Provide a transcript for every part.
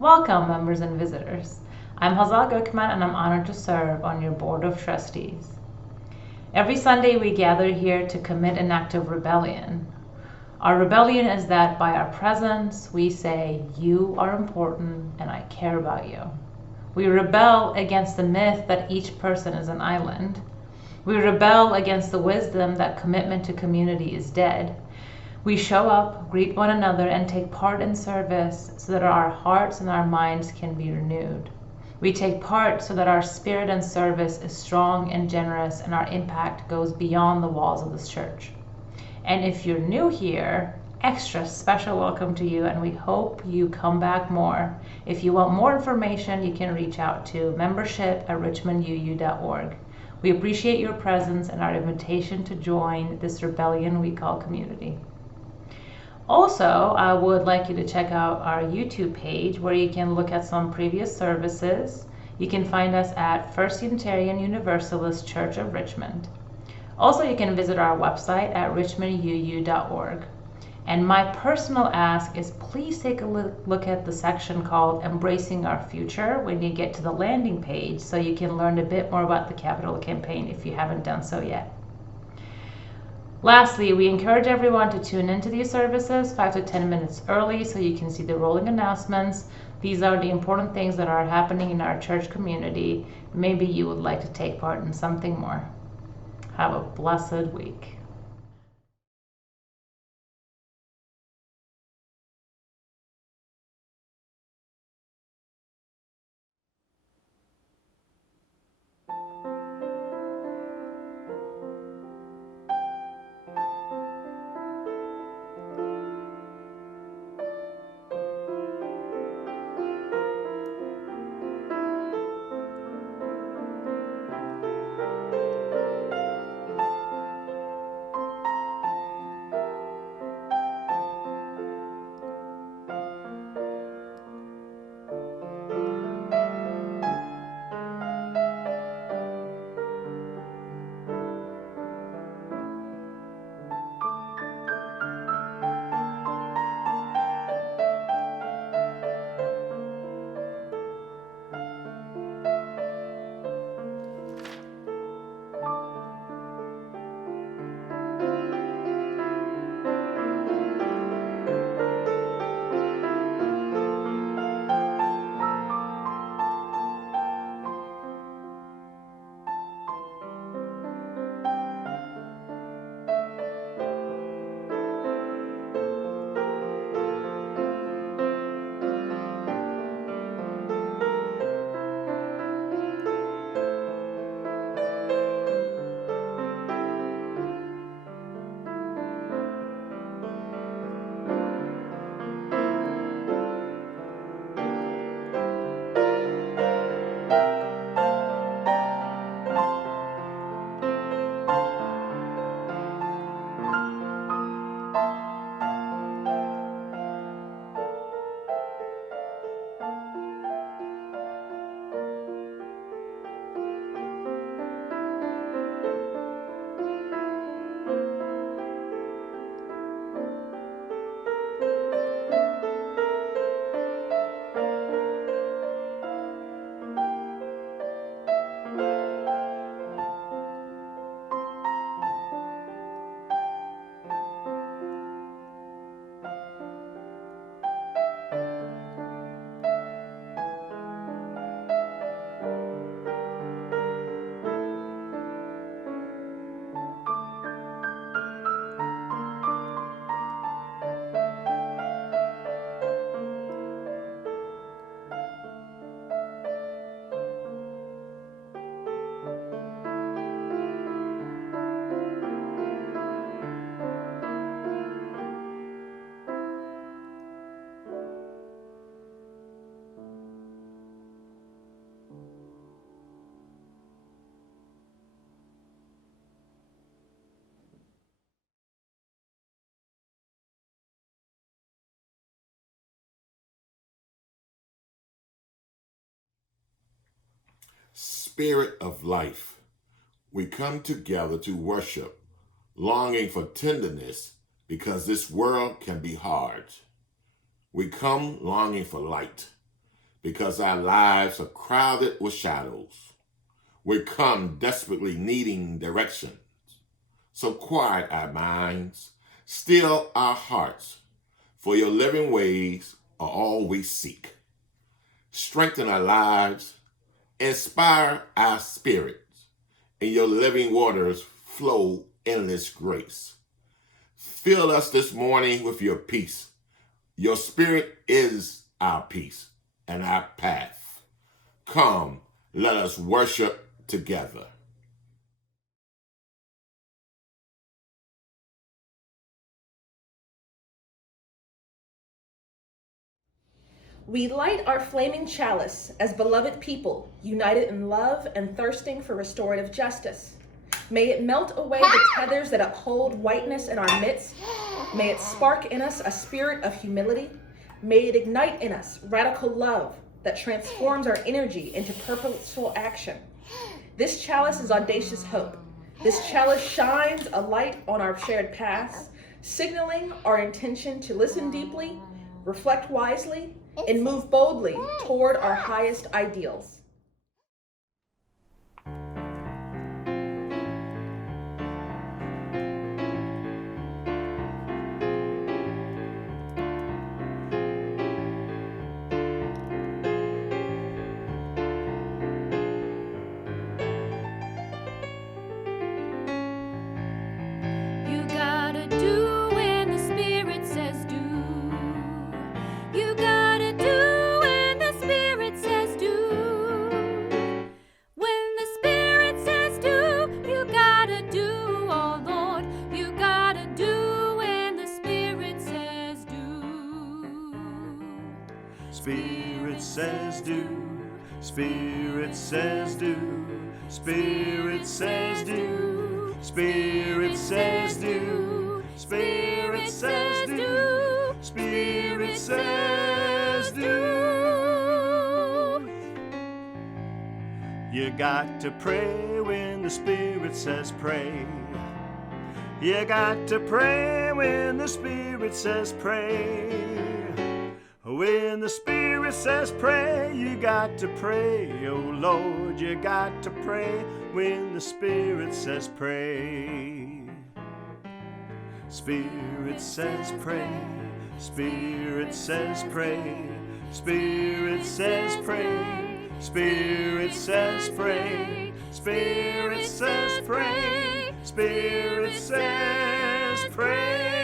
Welcome, members and visitors. I'm Hazal Gökmen, and I'm honored to serve on your Board of Trustees. Every Sunday, we gather here to commit an act of rebellion. Our rebellion is that by our presence, we say, "You are important, and I care about you." We rebel against the myth that each person is an island. We rebel against the wisdom that commitment to community is dead. We show up, greet one another, and take part in service so that our hearts and our minds can be renewed. We take part so that our spirit and service is strong and generous, and our impact goes beyond the walls of this church. And if you're new here, extra special welcome to you, and we hope you come back more. If you want more information, you can reach out to membership@richmonduu.org. We appreciate your presence and our invitation to join this rebellion we call community. Also, I would like you to check out our YouTube page where you can look at some previous services. You can find us at First Unitarian Universalist Church of Richmond. Also, you can visit our website at richmonduu.org. And my personal ask is please take a look at the section called Embracing Our Future when you get to the landing page so you can learn a bit more about the capital campaign if you haven't done so yet. Lastly, we encourage everyone to tune into these services 5 to 10 minutes early so you can see the rolling announcements. These are the important things that are happening in our church community. Maybe you would like to take part in something more. Have a blessed week. Spirit of life, we come together to worship, longing for tenderness because this world can be hard. We come longing for light, because our lives are crowded with shadows. We come desperately needing direction. So quiet our minds, still our hearts, for your living ways are all we seek. Strengthen our lives, inspire our spirits, and your living waters flow endless grace. Fill us this morning with your peace. Your spirit is our peace and our path. Come, let us worship together. We light our flaming chalice as beloved people, united in love and thirsting for restorative justice. May it melt away the tethers that uphold whiteness in our midst. May it spark in us a spirit of humility. May it ignite in us radical love that transforms our energy into purposeful action. This chalice is audacious hope. This chalice shines a light on our shared past, signaling our intention to listen deeply, reflect wisely, and move boldly toward our highest ideals. Spirit says do, Spirit says do, Spirit says do, Spirit says do, Spirit says do, Spirit says do. You got to pray when the Spirit says pray. You got to pray when the Spirit says pray. When the Spirit says pray, you got to pray. Oh Lord, you got to pray when the Spirit says pray. Spirit says pray, Spirit says pray, Spirit says pray, Spirit says pray, Spirit says pray, Spirit says pray.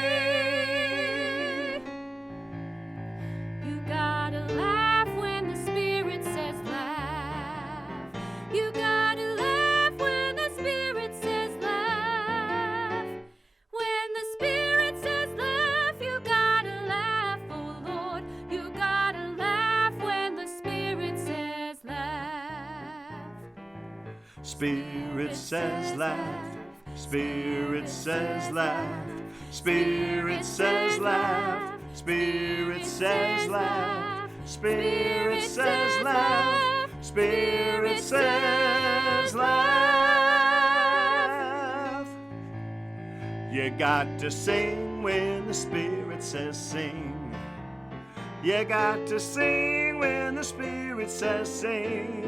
Spirit says laugh, Spirit says laugh, Spirit says laugh, Spirit says laugh, Spirit says laugh, Spirit says laugh. You got to sing when the Spirit says sing. You got to sing when the Spirit says sing.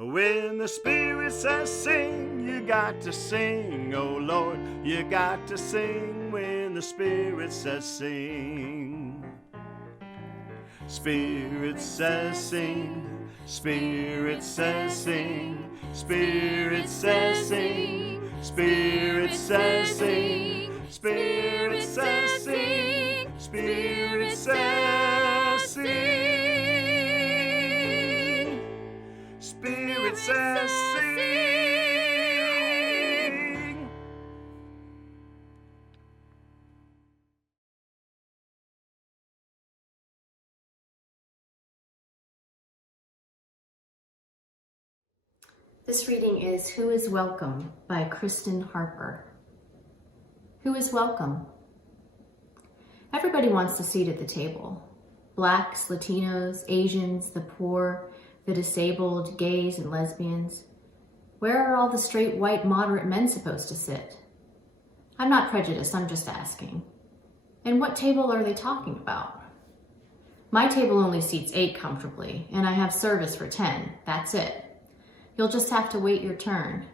When the Spirit says sing, you got to sing, oh Lord. You got to sing when the Spirit says sing. Spirit says sing, Spirit says sing, Spirit says sing, Spirit says sing, Spirit says sing, Spirit says sing. Spirit says sing. This reading is Who is Welcome by Kristen Harper. Who is welcome? Everybody wants a seat at the table. Blacks, Latinos, Asians, the poor, the disabled, gays, and lesbians. Where are all the straight, white, moderate men supposed to sit? I'm not prejudiced, I'm just asking. And what table are they talking about? My table only seats 8 comfortably, and I have service for 10. That's it. You'll just have to wait your turn.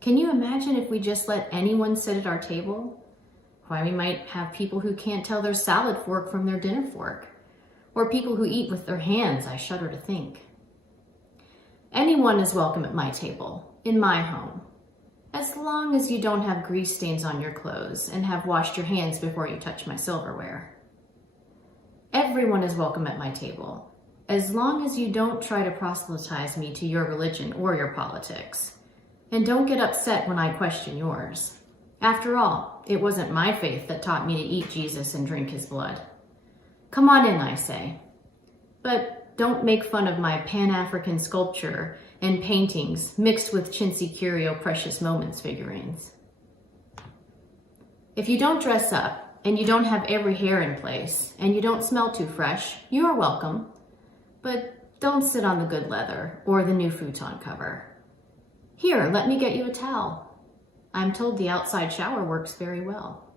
Can you imagine if we just let anyone sit at our table? Why, we might have people who can't tell their salad fork from their dinner fork, or people who eat with their hands. I shudder to think. Anyone is welcome at my table, in my home, as long as you don't have grease stains on your clothes and have washed your hands before you touch my silverware. Everyone is welcome at my table, as long as you don't try to proselytize me to your religion or your politics. And don't get upset when I question yours. After all, it wasn't my faith that taught me to eat Jesus and drink his blood. Come on in, I say. But don't make fun of my Pan-African sculpture and paintings mixed with chintzy curio precious moments figurines. If you don't dress up, and you don't have every hair in place, and you don't smell too fresh, you are welcome. But don't sit on the good leather or the new futon cover. Here, let me get you a towel. I'm told the outside shower works very well.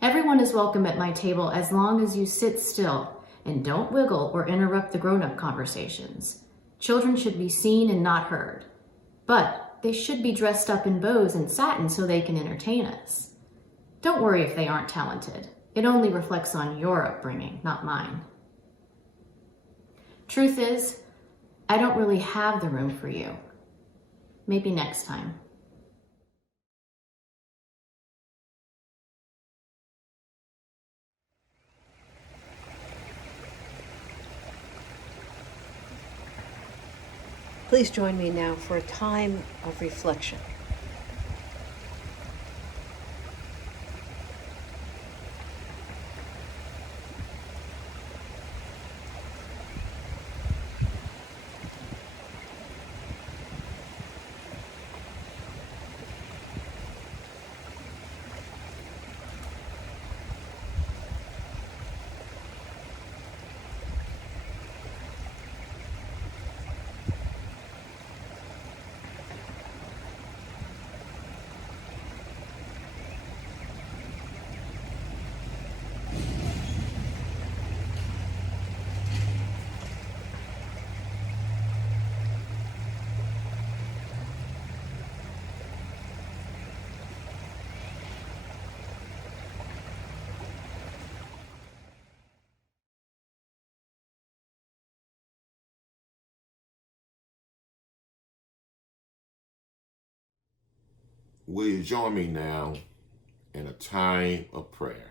Everyone is welcome at my table as long as you sit still and don't wiggle or interrupt the grown-up conversations. Children should be seen and not heard, but they should be dressed up in bows and satin so they can entertain us. Don't worry if they aren't talented. It only reflects on your upbringing, not mine. Truth is, I don't really have the room for you. Maybe next time. Please join me now for a time of reflection. Will you join me now in a time of prayer?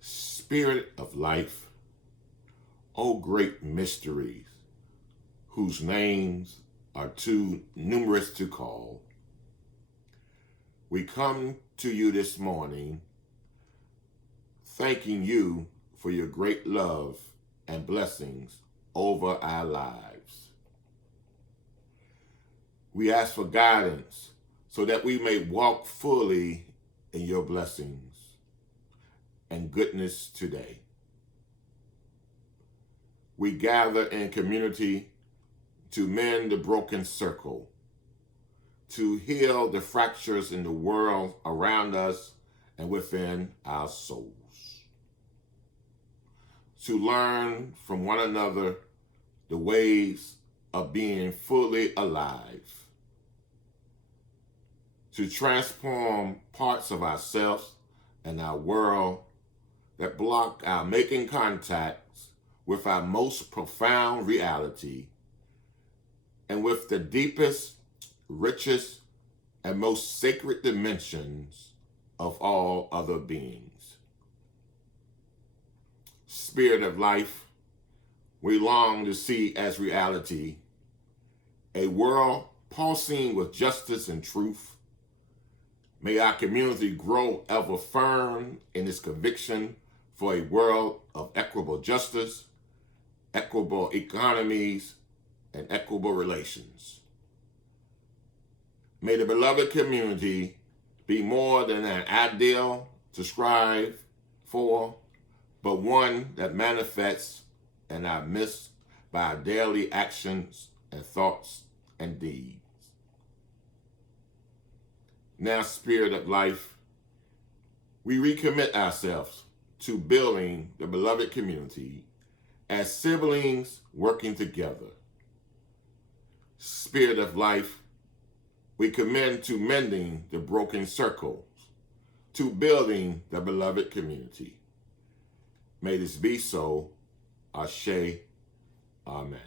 Spirit of life, O great mysteries, whose names are too numerous to call, we come to you this morning thanking you for your great love and blessings over our lives. We ask for guidance so that we may walk fully in your blessings and goodness today. We gather in community to mend the broken circle, to heal the fractures in the world around us and within our souls, to learn from one another the ways of being fully alive, to transform parts of ourselves and our world that block our making contacts with our most profound reality and with the deepest, richest, and most sacred dimensions of all other beings. Spirit of life, we long to see as reality a world pulsing with justice and truth. May our community grow ever firm in its conviction for a world of equitable justice, equitable economies, and equitable relations. May the beloved community be more than an ideal to strive for, but one that manifests in our midst by our daily actions and thoughts and deeds. Now, Spirit of life, we recommit ourselves to building the beloved community as siblings working together. Spirit of life, we commend to mending the broken circles, to building the beloved community. May this be so. Ashe. Amen.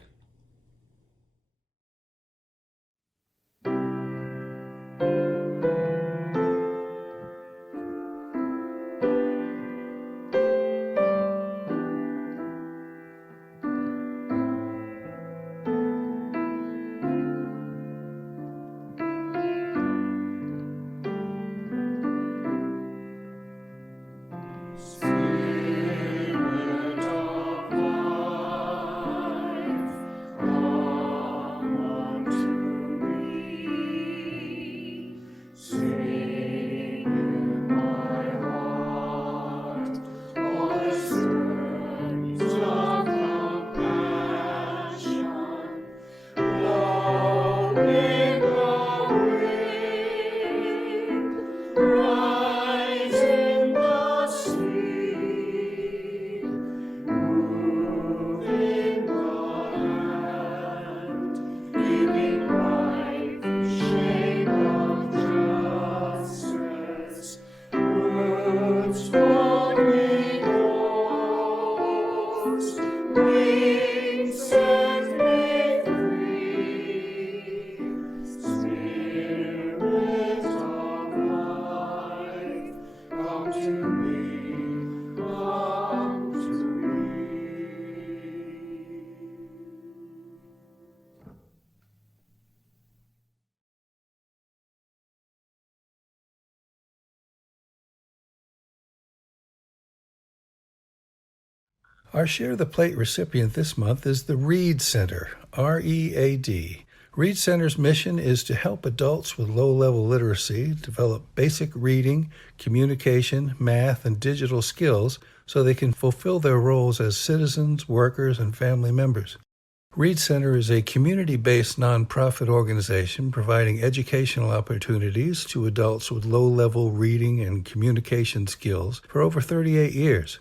Our Share the Plate recipient this month is the Read Center, READ. Read Center's mission is to help adults with low-level literacy develop basic reading, communication, math, and digital skills so they can fulfill their roles as citizens, workers, and family members. Read Center is a community-based nonprofit organization providing educational opportunities to adults with low-level reading and communication skills for over 38 years.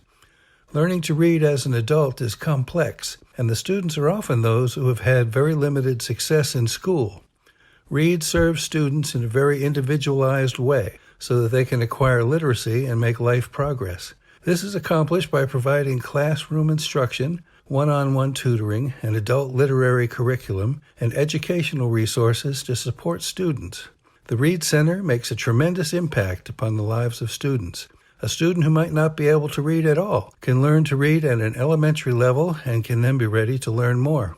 Learning to read as an adult is complex, and the students are often those who have had very limited success in school. Read serves students in a very individualized way so that they can acquire literacy and make life progress. This is accomplished by providing classroom instruction, one-on-one tutoring, an adult literary curriculum, and educational resources to support students. The Read Center makes a tremendous impact upon the lives of students. A student who might not be able to read at all can learn to read at an elementary level and can then be ready to learn more.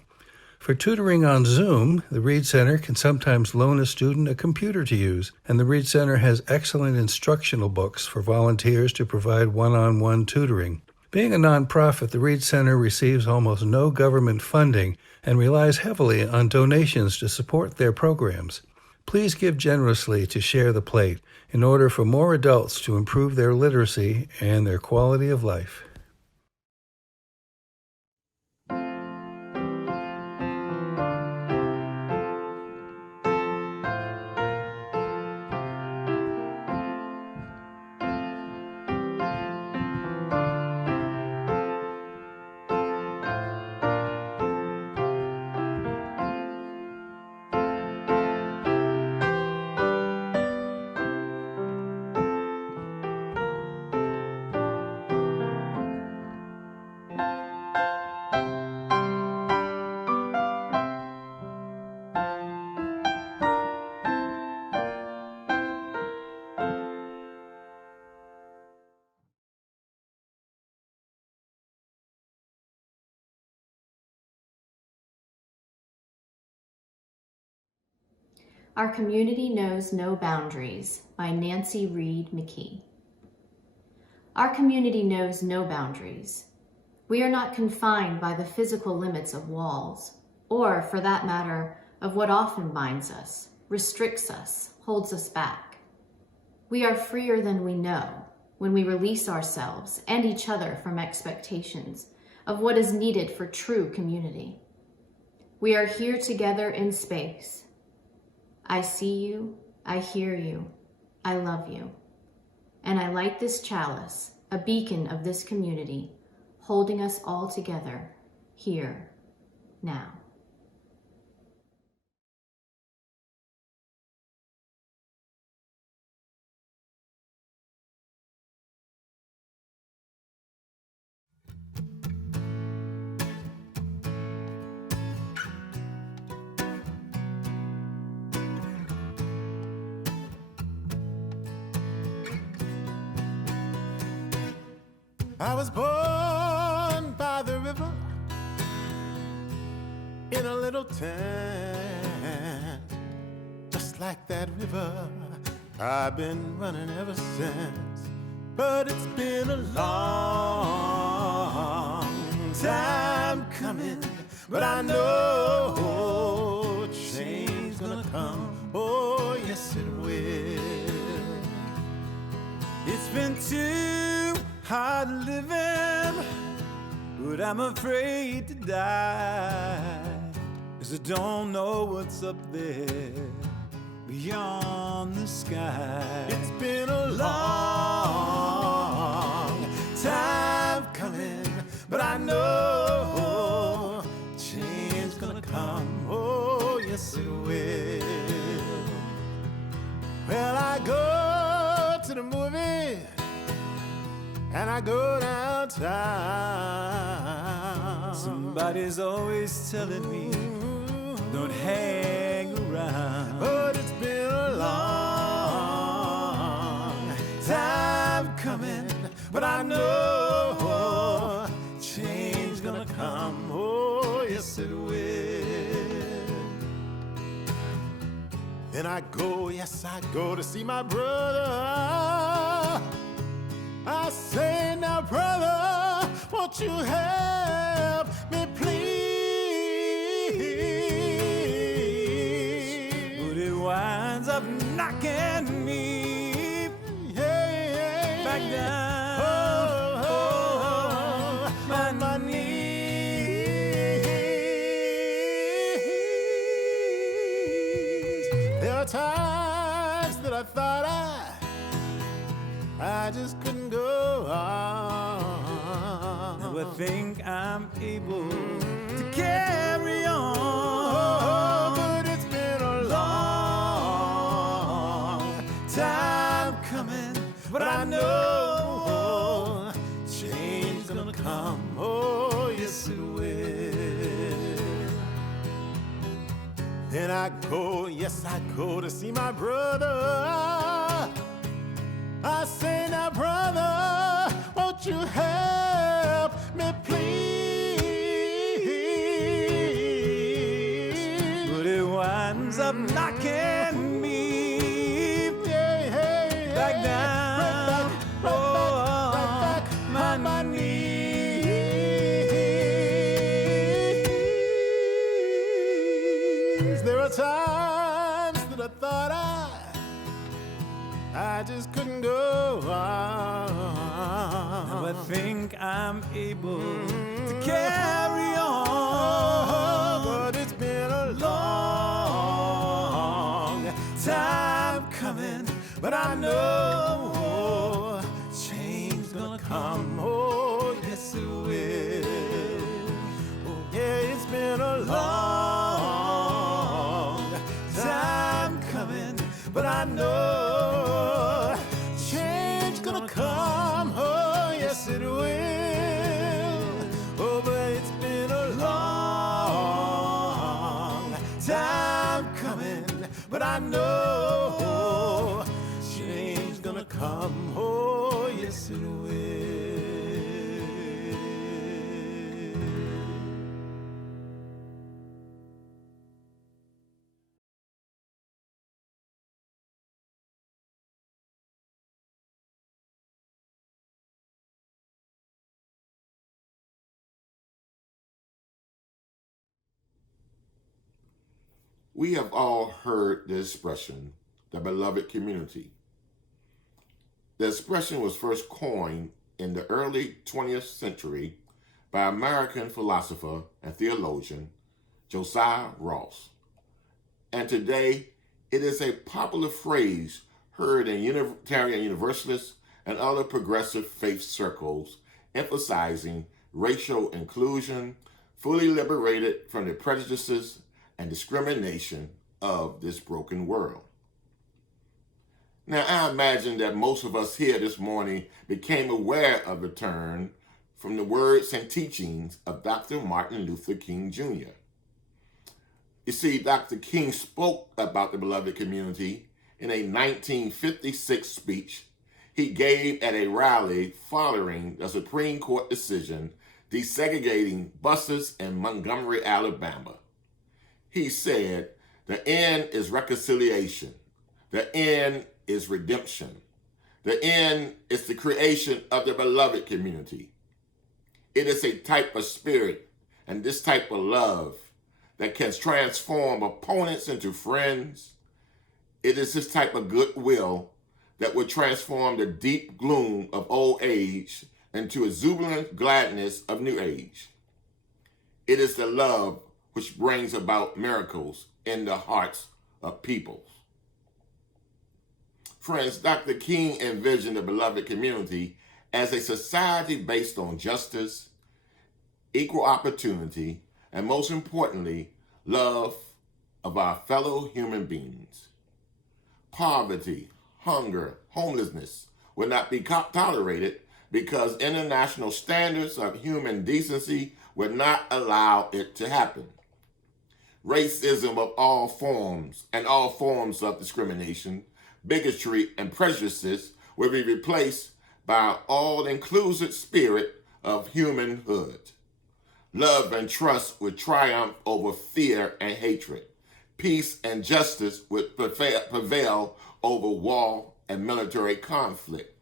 For tutoring on Zoom, the Read Center can sometimes loan a student a computer to use, and the Read Center has excellent instructional books for volunteers to provide one-on-one tutoring. Being a nonprofit, the Read Center receives almost no government funding and relies heavily on donations to support their programs. Please give generously to Share the Plate in order for more adults to improve their literacy and their quality of life. Our Community Knows No Boundaries by Nancy Reed McKee. Our community knows no boundaries. We are not confined by the physical limits of walls, or, for that matter, of what often binds us, restricts us, holds us back. We are freer than we know when we release ourselves and each other from expectations of what is needed for true community. We are here together in space. I see you, I hear you, I love you. And I light this chalice, a beacon of this community, holding us all together, here, now. I was born by the river in a little tent, just like that river. I've been running ever since, but it's been a long time coming. But I know change's gonna come. Oh, yes, it will. It's been too hard living, but I'm afraid to die, 'cause I don't know what's up there beyond the sky. It's been a long time coming, but I know change's gonna come. Oh, yes it will. Well, I go to the movie and I go downtown. Somebody's always telling me, don't hang around. But it's been a long time coming, but I know change's gonna come. Oh, yes it will. Then I go, yes I go to see my brother. I say, now brother, won't you help me please? But it winds up knocking me back down my knees. There are times that I thought I just couldn't go on. Now I think I'm able to carry on. Oh, but it's been a long time coming, but I know change's gonna come. Oh, yes it will. Then I go, yes I go to see my brother. I say, now brother, won't you help me please? But it winds up knocking me back down my knees. There are times that I thought I just couldn't go on. Now I think I'm able to carry on. But it's been a long time coming, but I know change's gonna come. Oh, yes it will. Oh, yeah, it's been a long time coming, but I know change's gonna come. Oh, yes it will. Oh, but it's been a long time coming, but I know change's gonna come. Oh, yes it will. We have all heard the expression, the beloved community. The expression was first coined in the early 20th century by American philosopher and theologian Josiah Ross. And today, it is a popular phrase heard in Unitarian Universalists, and other progressive faith circles emphasizing racial inclusion, fully liberated from the prejudices and discrimination of this broken world. Now, I imagine that most of us here this morning became aware of the term from the words and teachings of Dr. Martin Luther King Jr. You see, Dr. King spoke about the beloved community in a 1956 speech he gave at a rally following the Supreme Court decision desegregating buses in Montgomery, Alabama. He said, "The end is reconciliation. The end is redemption. The end is the creation of the beloved community. It is a type of spirit and this type of love that can transform opponents into friends. It is this type of goodwill that will transform the deep gloom of old age into exuberant gladness of new age. It is the love which brings about miracles in the hearts of peoples." Friends, Dr. King envisioned the beloved community as a society based on justice, equal opportunity, and most importantly, love of our fellow human beings. Poverty, hunger, homelessness will not be tolerated because international standards of human decency will not allow it to happen. Racism of all forms and all forms of discrimination, bigotry, and prejudices will be replaced by an all-inclusive spirit of humanhood. Love and trust will triumph over fear and hatred. Peace and justice will prevail over war and military conflict.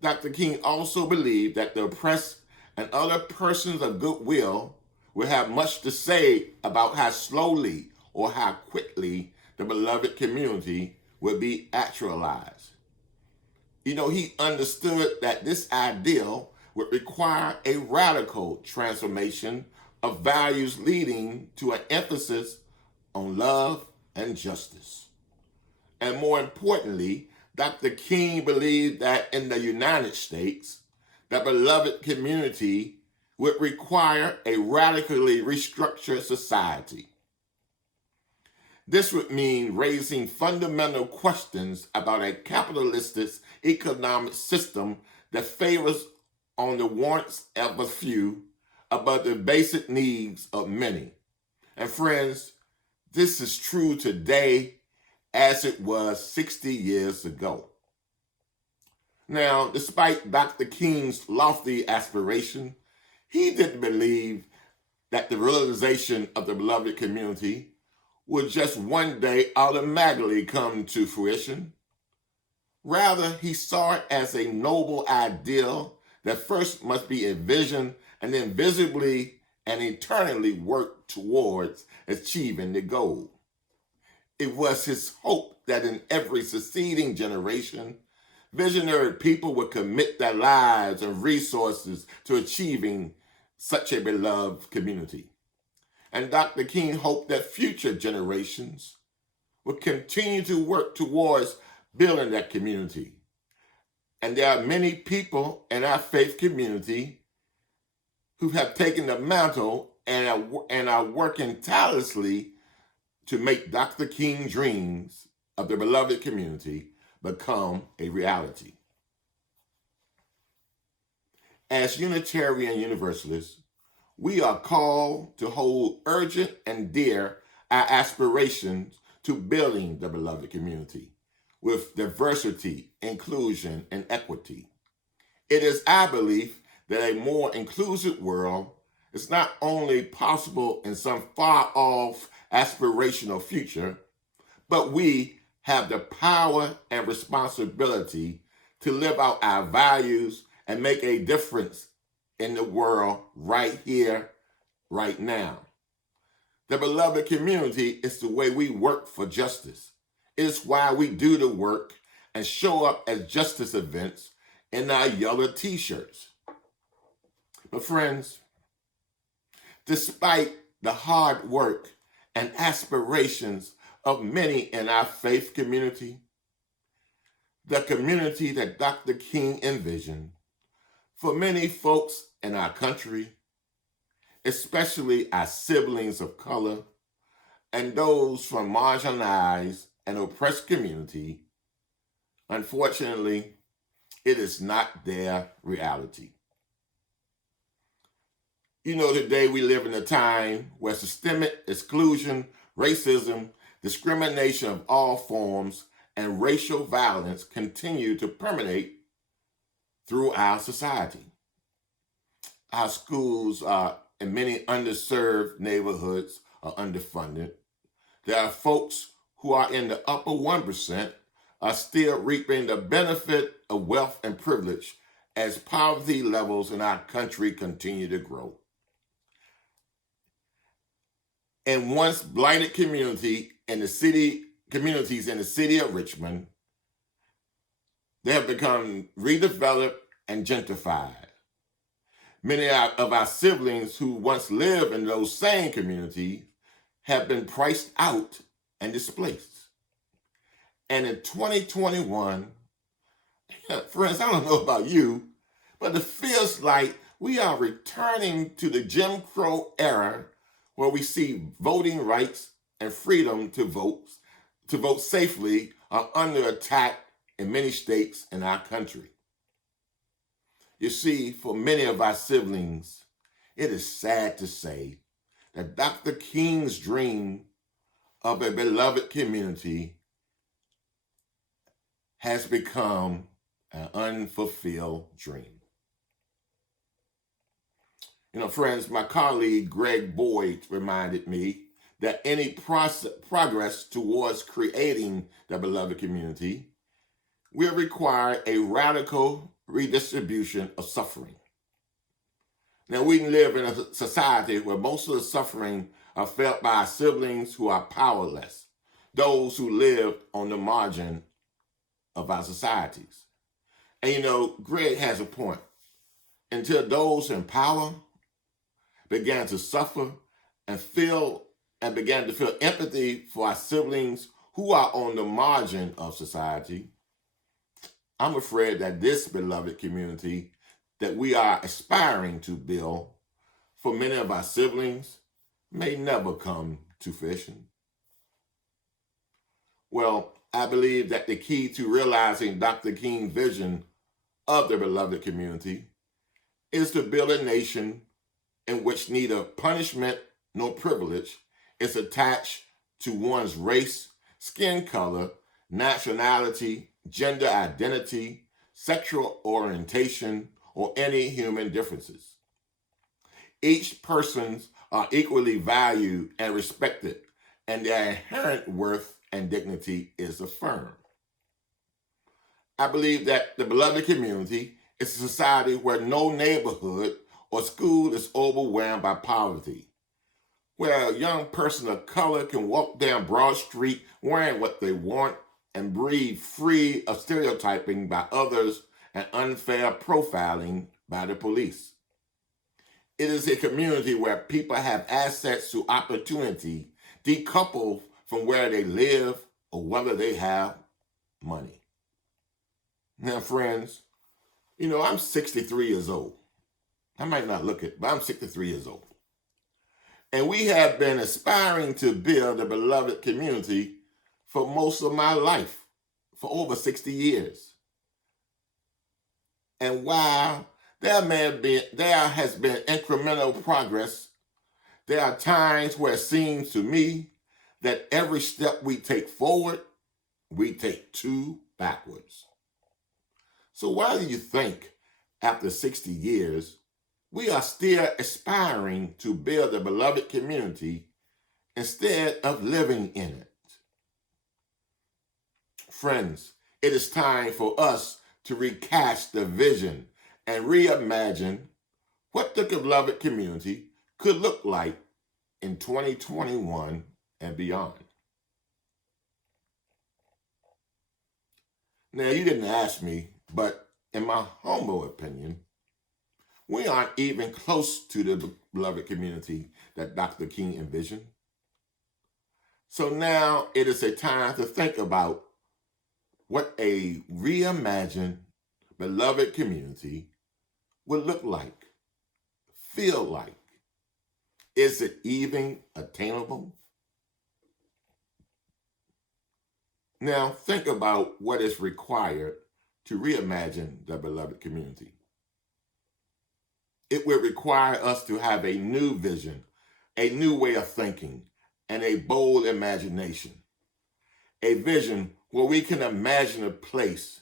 Dr. King also believed that the oppressed and other persons of goodwill will have much to say about how slowly or how quickly the beloved community will be actualized. You know, he understood that this ideal would require a radical transformation of values leading to an emphasis on love and justice. And more importantly, Dr. King believed that in the United States, the beloved community would require a radically restructured society. This would mean raising fundamental questions about a capitalistic economic system that favors on the wants of a few above the basic needs of many. And friends, this is true today as it was 60 years ago. Now, despite Dr. King's lofty aspiration, he didn't believe that the realization of the beloved community would just one day automatically come to fruition. Rather, he saw it as a noble ideal that first must be envisioned and then visibly and eternally worked towards achieving the goal. It was his hope that in every succeeding generation, visionary people would commit their lives and resources to achieving such a beloved community. And Dr. King hoped that future generations would continue to work towards building that community. And there are many people in our faith community who have taken the mantle and are working tirelessly to make Dr. King's dreams of the beloved community become a reality. As Unitarian Universalists, we are called to hold urgent and dear our aspirations to building the beloved community with diversity, inclusion, and equity. It is our belief that a more inclusive world is not only possible in some far-off aspirational future, but we have the power and responsibility to live out our values and make a difference in the world right here, right now. The beloved community is the way we work for justice. It is why we do the work and show up at justice events in our yellow t-shirts. But friends, despite the hard work and aspirations of many in our faith community, the community that Dr. King envisioned for many folks in our country, especially our siblings of color and those from marginalized and oppressed community, unfortunately, it is not their reality. You know, today we live in a time where systemic exclusion, racism, discrimination of all forms, and racial violence continue to permeate through our society. Our schools in many underserved neighborhoods are underfunded. There are folks who are in the upper 1% are still reaping the benefit of wealth and privilege as poverty levels in our country continue to grow. And once blighted communities in the city of Richmond, they have become redeveloped and gentrified. Many of our siblings who once lived in those same communities have been priced out and displaced. And in 2021, friends, I don't know about you, but it feels like we are returning to the Jim Crow era where we see voting rights and freedom to vote safely are under attack in many states in our country. You see, for many of our siblings, it is sad to say that Dr. King's dream of a beloved community has become an unfulfilled dream. You know, friends, my colleague Greg Boyd reminded me that any progress towards creating the beloved community will require a radical redistribution of suffering. Now, we live in a society where most of the suffering are felt by our siblings who are powerless, those who live on the margin of our societies. And you know, Greg has a point. Until those in power began to suffer and began to feel empathy for our siblings who are on the margin of society, I'm afraid that this beloved community that we are aspiring to build for many of our siblings may never come to fruition. Well, I believe that the key to realizing Dr. King's vision of the beloved community is to build a nation in which neither punishment nor privilege is attached to one's race, skin color, nationality, gender identity, sexual orientation, or any human differences. Each person are equally valued and respected, and their inherent worth and dignity is affirmed. I believe that the beloved community is a society where no neighborhood or school is overwhelmed by poverty, where a young person of color can walk down Broad Street wearing what they want and breathe free of stereotyping by others and unfair profiling by the police. It is a community where people have access to opportunity decoupled from where they live or whether they have money. Now, friends, you know, I'm 63 years old. I might not look it, but I'm 63 years old. And we have been aspiring to build a beloved community for most of my life, for over 60 years. And while there has been incremental progress, there are times where it seems to me that every step we take forward, we take two backwards. So why do you think, after 60 years, we are still aspiring to build a beloved community instead of living in it? Friends, it is time for us to recast the vision and reimagine what the beloved community could look like in 2021 and beyond. Now, you didn't ask me, but in my humble opinion, we aren't even close to the beloved community that Dr. King envisioned. So now it is a time to think about what a reimagined, beloved community would look like, feel like. Is it even attainable? Now, think about what is required to reimagine the beloved community. It would require us to have a new vision, a new way of thinking, and a bold imagination. A vision where we can imagine a place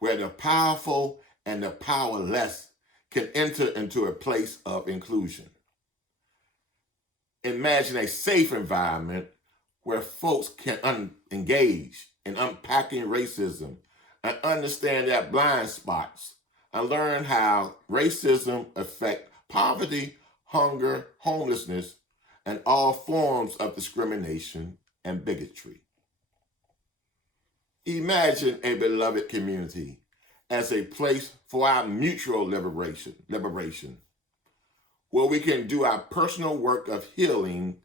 where the powerful and the powerless can enter into a place of inclusion. Imagine a safe environment where folks can engage in unpacking racism and understand their blind spots and learn how racism affects poverty, hunger, homelessness, and all forms of discrimination and bigotry. Imagine a beloved community as a place for our mutual liberation, where we can do our personal work of healing,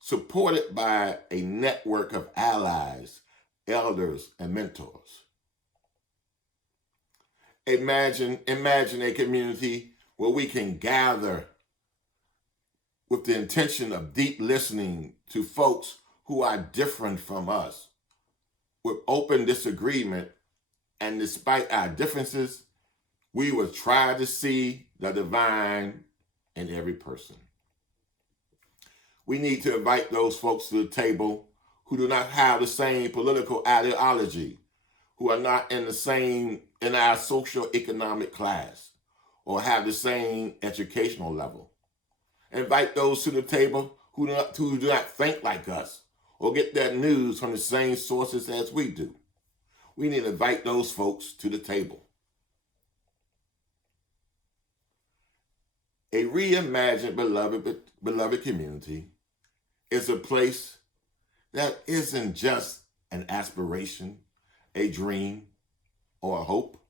supported by a network of allies, elders, and mentors. Imagine a community where we can gather with the intention of deep listening to folks who are different from us, with open disagreement, and despite our differences, we will try to see the divine in every person. We need to invite those folks to the table who do not have the same political ideology, who are not in our socio-economic class, or have the same educational level. Invite those to the table who do not think like us, or get their news from the same sources as we do. We need to invite those folks to the table. A reimagined beloved community is a place that isn't just an aspiration, a dream, or a hope,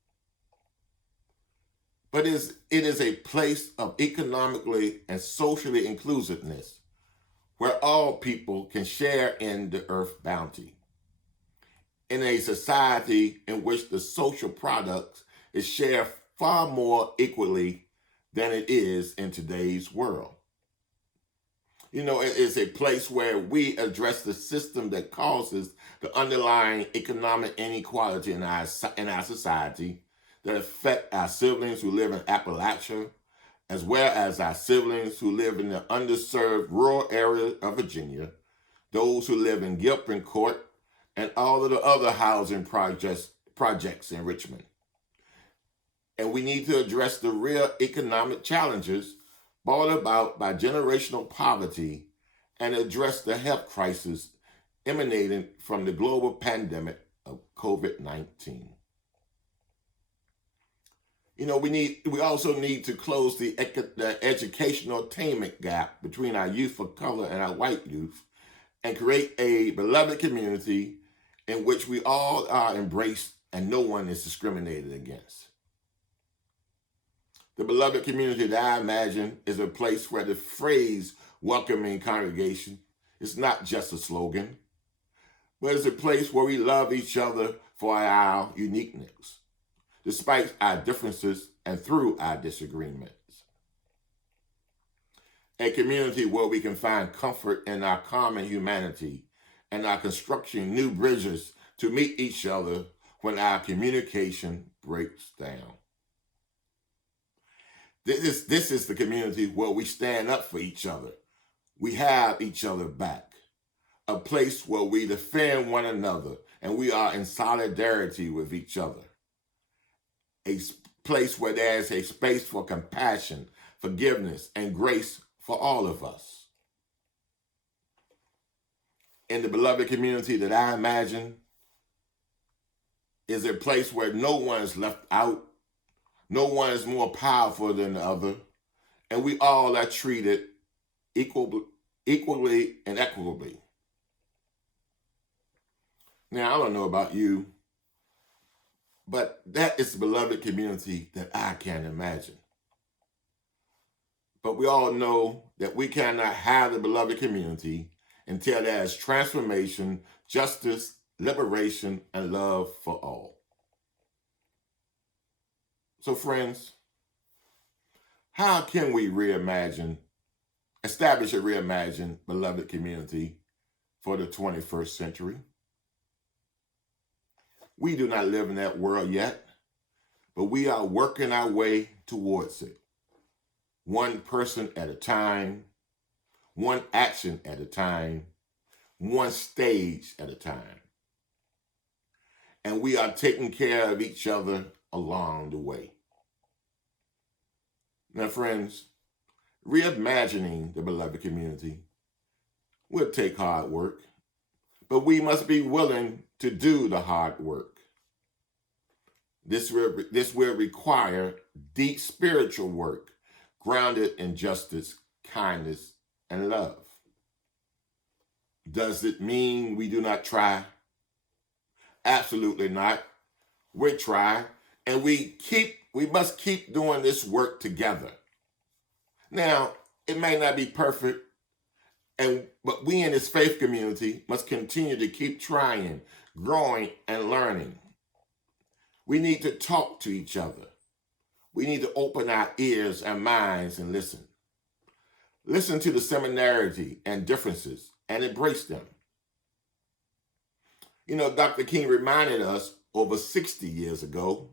but it is a place of economically and socially inclusiveness where all people can share in the earth bounty. In a society in which the social products is shared far more equally than it is in today's world. It is a place where we address the system that causes the underlying economic inequality in our society that affect our siblings who live in Appalachia, as well as our siblings who live in the underserved rural area of Virginia, those who live in Gilpin Court, and all of the other housing projects in Richmond. And we need to address the real economic challenges brought about by generational poverty and address the health crisis emanating from the global pandemic of COVID-19. We also need to close the educational attainment gap between our youth of color and our white youth and create a beloved community in which we all are embraced and no one is discriminated against. The beloved community that I imagine is a place where the phrase welcoming congregation is not just a slogan, but it's a place where we love each other for our uniqueness, despite our differences and through our disagreements. A community where we can find comfort in our common humanity and our constructing new bridges to meet each other when our communication breaks down. This is the community where we stand up for each other. We have each other back. A place where we defend one another and we are in solidarity with each other. A place where there is a space for compassion, forgiveness, and grace for all of us. In the beloved community that I imagine is a place where no one is left out, no one is more powerful than the other, and we all are treated equally and equitably. Now, I don't know about you, but that is the beloved community that I can imagine. But we all know that we cannot have the beloved community until there is transformation, justice, liberation, and love for all. So friends, how can we establish a reimagined beloved community for the 21st century? We do not live in that world yet, but we are working our way towards it. One person at a time, one action at a time, one stage at a time. And we are taking care of each other along the way. Now, friends, reimagining the beloved community will take hard work, but we must be willing to do the hard work. This will require deep spiritual work grounded in justice, kindness, and love. Does it mean we do not try? Absolutely not. We try, and we must keep doing this work together. Now, it may not be perfect, but we in this faith community must continue to keep trying, growing, and learning. We need to talk to each other. We need to open our ears and minds and listen. Listen to the similarity and differences and embrace them. You know, Dr. King reminded us over 60 years ago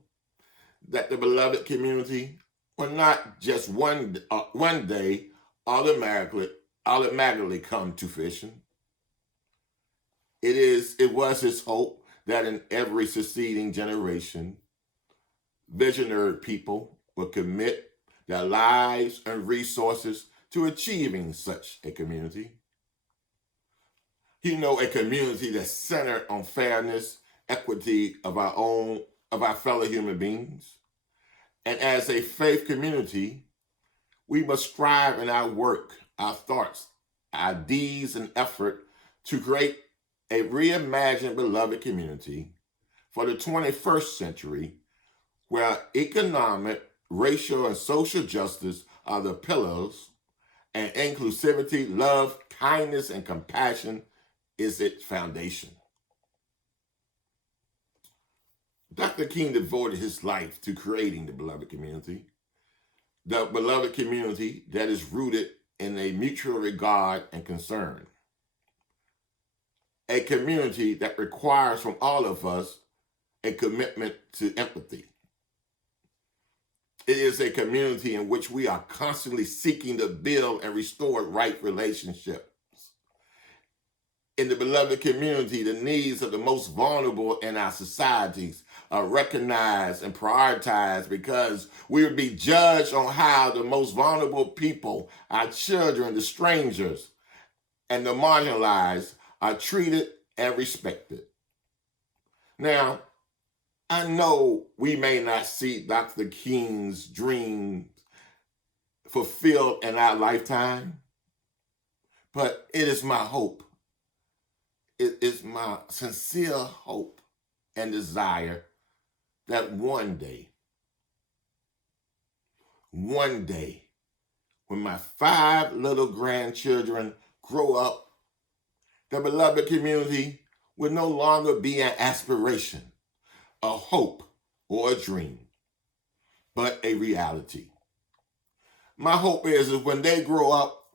that the beloved community will not just one day automatically come to fruition. It was his hope that in every succeeding generation, visionary people will commit their lives and resources to achieving such a community. You know, a community that's centered on fairness, equity of our fellow human beings. And as a faith community, we must strive in our work, our thoughts, our deeds, and effort to create a reimagined beloved community for the 21st century where economic, racial, and social justice are the pillars, and inclusivity, love, kindness, and compassion is its foundation. Dr. King devoted his life to creating the beloved community that is rooted in a mutual regard and concern. A community that requires from all of us a commitment to empathy. It is a community in which we are constantly seeking to build and restore right relationships. In the beloved community, the needs of the most vulnerable in our societies are recognized and prioritized because we will be judged on how the most vulnerable people, our children, the strangers, and the marginalized are treated and respected. Now, I know we may not see Dr. King's dreams fulfilled in our lifetime, but it is my hope. It is my sincere hope and desire that one day, when my 5 little grandchildren grow up, the beloved community will no longer be an aspiration, a hope, or a dream, but a reality. My hope is that when they grow up,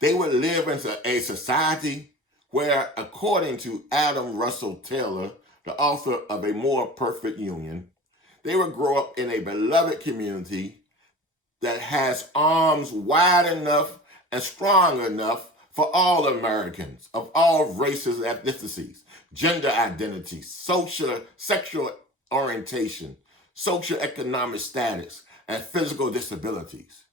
they will live in a society where, according to Adam Russell Taylor, the author of A More Perfect Union, they will grow up in a beloved community that has arms wide enough and strong enough for all Americans of all races and ethnicities, gender identity, sexual orientation, socioeconomic status, and physical disabilities.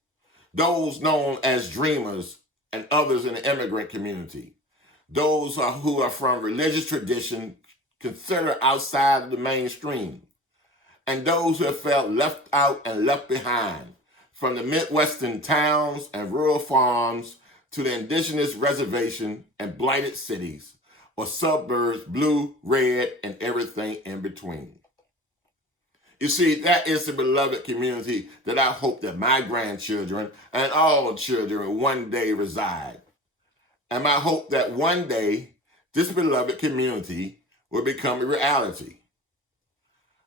Those known as dreamers and others in the immigrant community. Those who are from religious tradition considered outside of the mainstream. And those who have felt left out and left behind, from the Midwestern towns and rural farms to the indigenous reservation and blighted cities, or suburbs, blue, red, and everything in between. You see, that is the beloved community that I hope that my grandchildren and all children one day reside. And I hope that one day this beloved community will become a reality.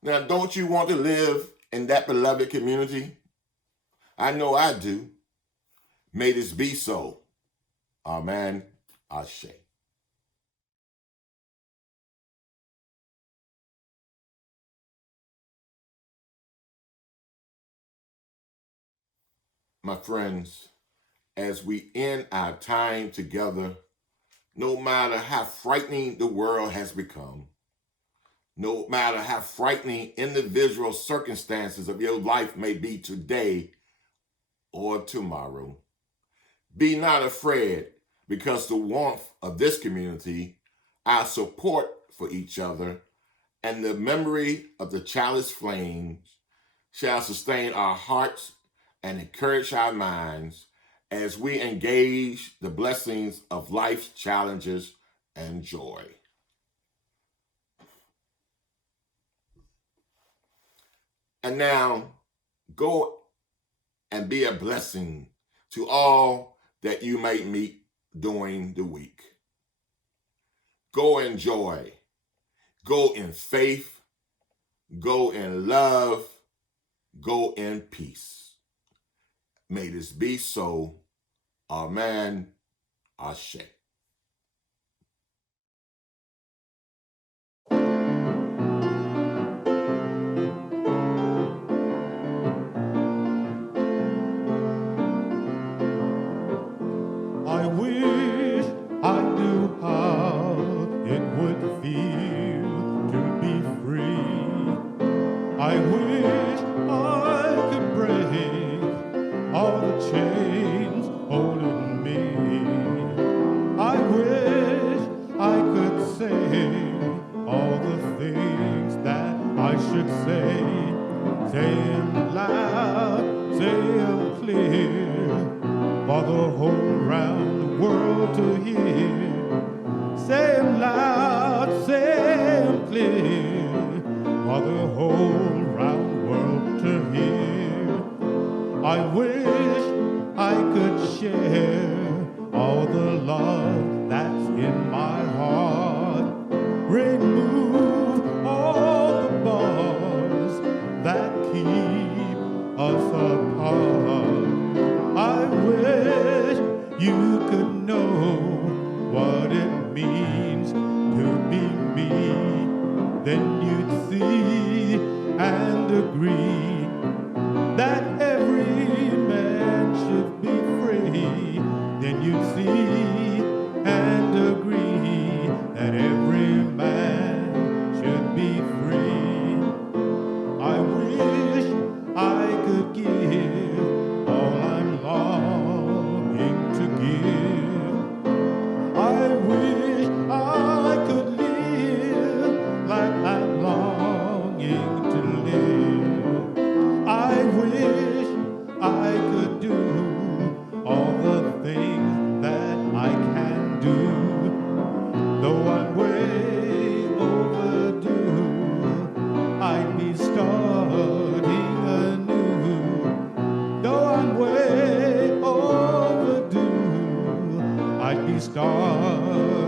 Now, don't you want to live in that beloved community? I know I do. May this be so. Amen. Ashe. My friends, as we end our time together, no matter how frightening the world has become, no matter how frightening individual circumstances of your life may be today or tomorrow, be not afraid, because the warmth of this community, our support for each other, and the memory of the chalice flames shall sustain our hearts and encourage our minds as we engage the blessings of life's challenges and joy. And now, go and be a blessing to all that you may meet during the week. Go in joy, go in faith, go in love, go in peace. May this be so. Amen. Ashe. I wish I knew how it would feel to be free. I wish I could break all the chains holding me. I wish I could say all the things that I should say. Say them loud, say them clear, for the whole round world to hear. Say 'em loud, say 'em clear, for the whole round world to hear. I wish I could share all the love that's in my heart. Remove all the bars that keep us apart. I wish you could know what it means to be me. Then you'd see and agree that every man should be free. Then you'd see and agree that every man should be free. I wish I could give all I'm longing to give. I wish I could live like I'm longing to live. I wish I could do all the things that I can do. Though I'm way overdue, I'd be starting anew. Though I'm way overdue, I'd be starting